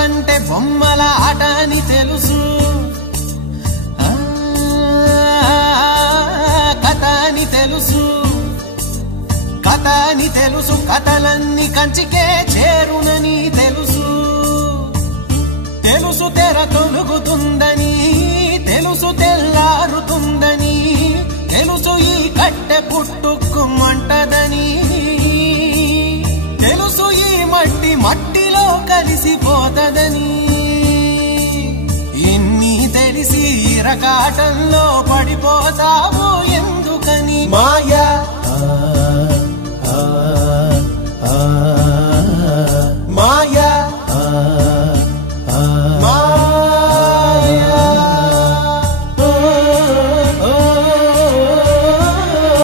బతుకంటే బొమ్మల ఆట అని తెలుసు, కథ అని తెలుసు, కథ అని తెలుసు, కథలన్నీ కంచికే చేరునని తెలుసు, తెలుసు తెర తొలుగుతుందని, తెలుసు తెల్లారుతుందని, తెలుసు ఈ కట్టె పుట్టుకుమంటదని, తెలుసు ఈ మట్టి మట్టిలో కలిసిపోతదని, ఇన్ని తెలిసి ఇరకాటంలో పడిపోతావు ఎందుకని? మాయ